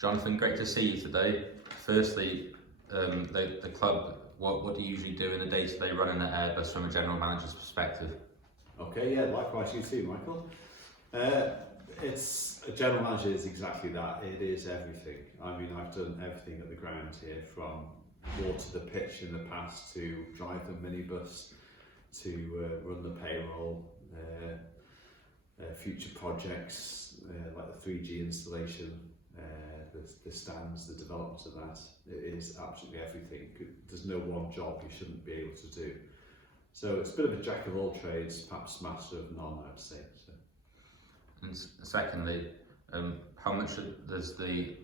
Jonathan, great to see you today. Firstly, the club, what do you usually do in a day-to-day running at Airbus from a general manager's perspective? Okay, yeah, likewise you too, Michael. It's a general manager is exactly that. It is everything. I mean, I've done everything at the ground here, from water the pitch in the past to drive the minibus to run the payroll, future projects like the 3G installation, the stands, the development of that. It is absolutely everything. There's no one job you shouldn't be able to do. So it's a bit of a jack of all trades, perhaps master of none, I'd say. So. And secondly, how much does the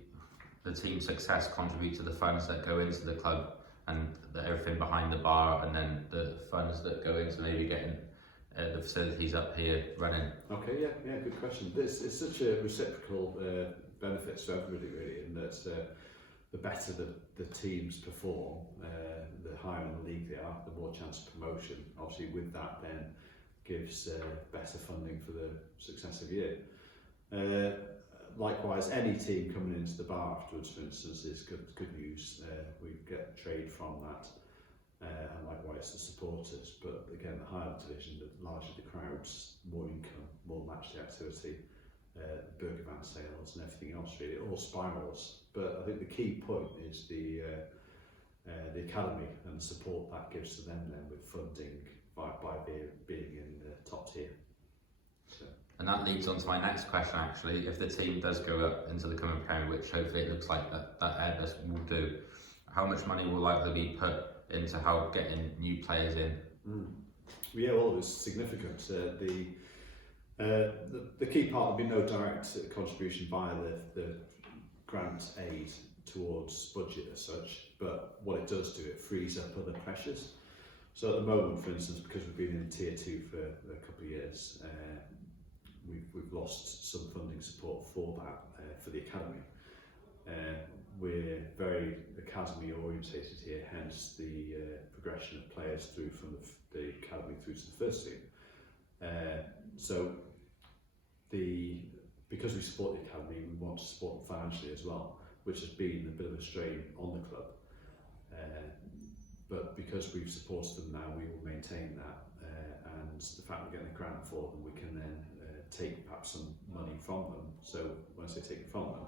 team's success contribute to the funds that go into the club and everything behind the bar, and then the funds that go into maybe getting the facilities up here running? Okay, yeah, good question. It's such a reciprocal benefits to everybody, really, in that the better the teams perform, the higher in the league they are, the more chance of promotion. Obviously, with that, then gives better funding for the successive year. Likewise, any team coming into the bar afterwards, for instance, is good news. We get trade from that, and likewise the supporters. But again, the higher the division, the larger the crowds, more income, more match day activity, burger van sales, and everything else. Really, it all spirals. But I think the key point is the academy and the support that gives to them then with funding by being in the top tier. So. And that leads on to my next question, actually. If the team does go up into the coming Premier, which hopefully it looks like that Airbus will do, how much money will likely be put into getting new players in? Yeah, well, it's significant. The key part will be no direct contribution via the grant aid towards budget as such, but what it does do, it frees up other pressures. So at the moment, for instance, because we've been in Tier 2 for a couple of years, we've lost some funding support for that, for the academy. We're very academy orientated here, hence the progression of players through from the academy through to the first team. So because we support the academy, we want to support them financially as well, which has been a bit of a strain on the club. But because we've supported them now, we will maintain that, and the fact we're getting a grant for them, we can then take perhaps some money from them. So when I say take it from them,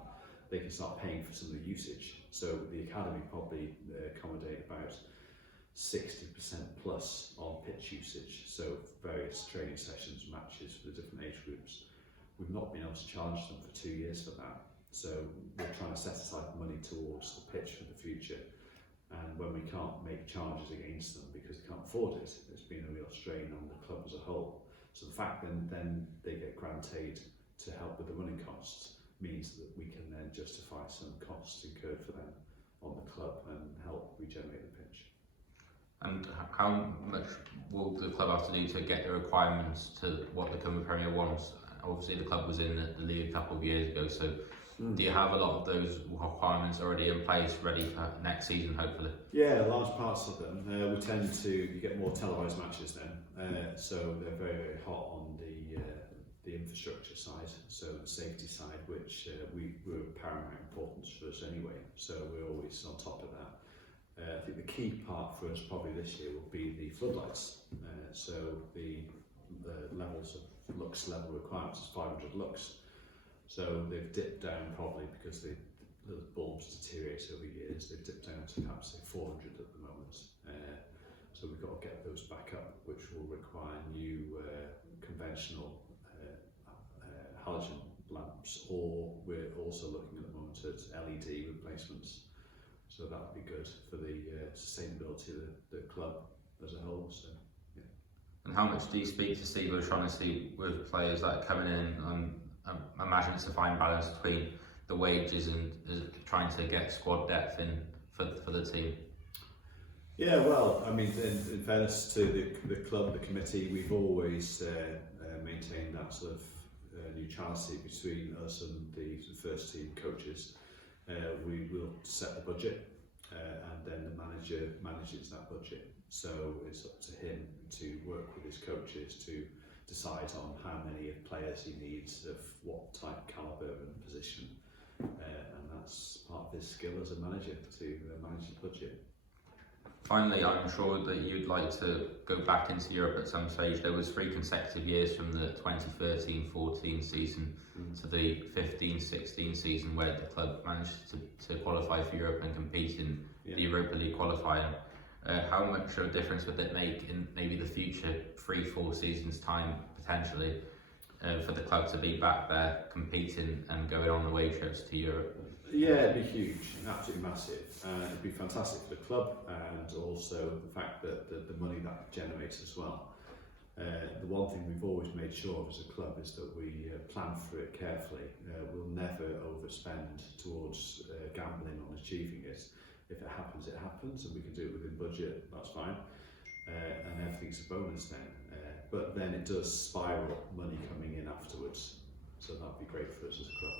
they can start paying for some of the usage. So the academy probably accommodate about 60% plus on pitch usage, so various training sessions, matches for the different age groups. We've not been able to charge them for 2 years for that, so we're trying to set aside money towards the pitch for the future. And when we can't make charges against them because they can't afford it, it's been a real strain on the club as a whole. So the fact then they get grant aid to help with the running costs means that we can then justify some costs incurred for them on the club and help regenerate the pitch. And how much will the club have to do to get the requirements to what the coming Premier wants? Obviously the club was in the league a couple of years ago, so do you have a lot of those requirements already in place, ready for next season, hopefully? Yeah, large parts of them. We tend to get more televised matches then, so they're very, very hot on the infrastructure side, so the safety side, which were paramount importance for us anyway, so we're always on top of that. I think the key part for us probably this year will be the floodlights. So the levels of lux level requirements is 500 lux. So they've dipped down probably because the bulbs deteriorate over years. They've dipped down to perhaps say 400 at the moment. So we've got to get those back up, which will require new conventional halogen lamps, or we're also looking at the moment at LED replacements. So that would be good for the sustainability of the club as a whole. So, yeah. And how much do you speak to Steve O'Shaughnessy with players that are coming in? I imagine it's a fine balance between the wages and trying to get squad depth in for the team. Yeah, well, I mean, in fairness to the club, the committee, we've always maintained that sort of neutrality between us and the first team coaches. We will set the budget, and then the manager manages that budget. So it's up to him to work with his coaches to decide on how many players he needs of what type, calibre and position, and that's his skill as a manager to manage the budget. Finally, I'm sure that you'd like to go back into Europe at some stage. There was 3 consecutive years from the 2013-14 season to the 15-16 season where the club managed to qualify for Europe and compete in the Europa League qualifier. How much of a difference would it make in maybe the future 3-4 seasons time potentially for the club to be back there competing and going on away trips to Europe? Yeah, it'd be huge, absolutely massive. It'd be fantastic for the club, and also the fact that the money that generates as well. The one thing we've always made sure of as a club is that we plan for it carefully. We'll never overspend towards gambling on achieving it. If it happens, it happens, and we can do it within budget, that's fine. And everything's a bonus then. But then it does spiral money coming in afterwards. So that'd be great for us as a club.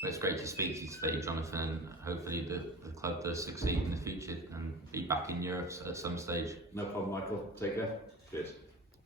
But it's great to speak to you today, Jonathan, and hopefully the club does succeed in the future and be back in Europe at some stage. No problem, Michael. Take care. Cheers.